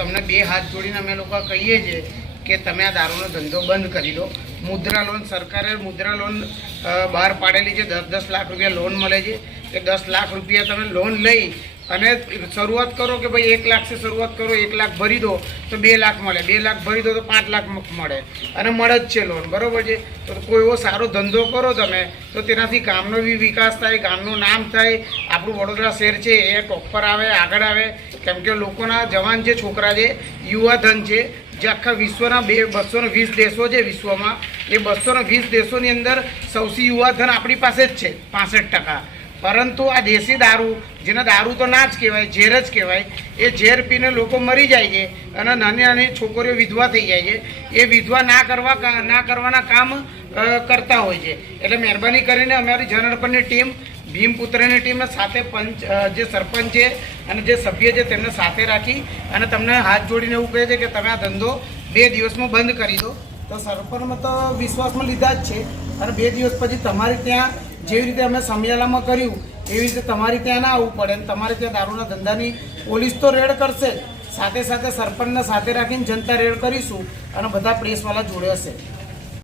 તમને બે હાથ જોડીને અમે લોકો કહીએ છીએ કે તમે આ દારૂનો ધંધો બંધ કરી દો। મુદ્રા લોન, સરકારે મુદ્રા લોન બહાર પાડેલી છે, 10-10 લાખ રૂપિયા લોન મળે છે કે 10 લાખ રૂપિયા તમે લોન લઈ અને શરૂઆત કરો કે ભાઈ 1 લાખથી શરૂઆત કરો, 1 લાખ ભરી દો તો 2 લાખ મળે, 2 લાખ ભરી દો તો 5 લાખ મળે અને મળે જ છે લોન, બરાબર છે। તો કોઈ એવો સારો ધંધો કરો તમે તો તેનાથી ગામનો બી વિકાસ થાય, ગામનું નામ થાય, આપણું વડોદરા શહેર છે એ ટોપ પર આવે, આગળ આવે। કેમ કે લોકોના જવાન છે, છોકરા છે, યુવા ધન છે, જે આખા વિશ્વના 220 દેશો છે વિશ્વમાં, એ 220 દેશોની અંદર સૌથી યુવા ધન આપણી પાસે જ છે 65%। પરંતુ આ દેશી દારૂ, જેને દારૂ તો ના જ કહેવાય, ઝેર જ કહેવાય, એ ઝેર પીને લોકો મરી જાય છે અને નાની નાની છોકરીઓ વિધવા થઈ જાય છે। એ વિધવા ના કરવાના કામ કરતા હોય છે। એટલે મહેરબાની કરીને અમારી જનઅર્પણની ટીમ, ભીમપુત્રની ટીમને સાથે જે સરપંચ છે અને જે સભ્ય છે તેમને સાથે રાખી અને તમને હાથ જોડીને એવું કહે છે કે તમે આ ધંધો 2 દિવસમાં બંધ કરી દો। તો સરપંચમાં તો વિશ્વાસમાં લીધા જ છે અને 2 દિવસ પછી તમારે ત્યાં જેવી રીતે અમે સમિયાલામાં કર્યું એવી રીતે તમારે ત્યાં ના આવવું પડે અને તમારે ત્યાં દારૂના ધંધાની પોલીસ તો રેડ કરશે, સાથે સાથે સરપંચને સાથે રાખીને જનતા રેડ કરીશું અને બધા પ્રેસવાળા જોડે હશે।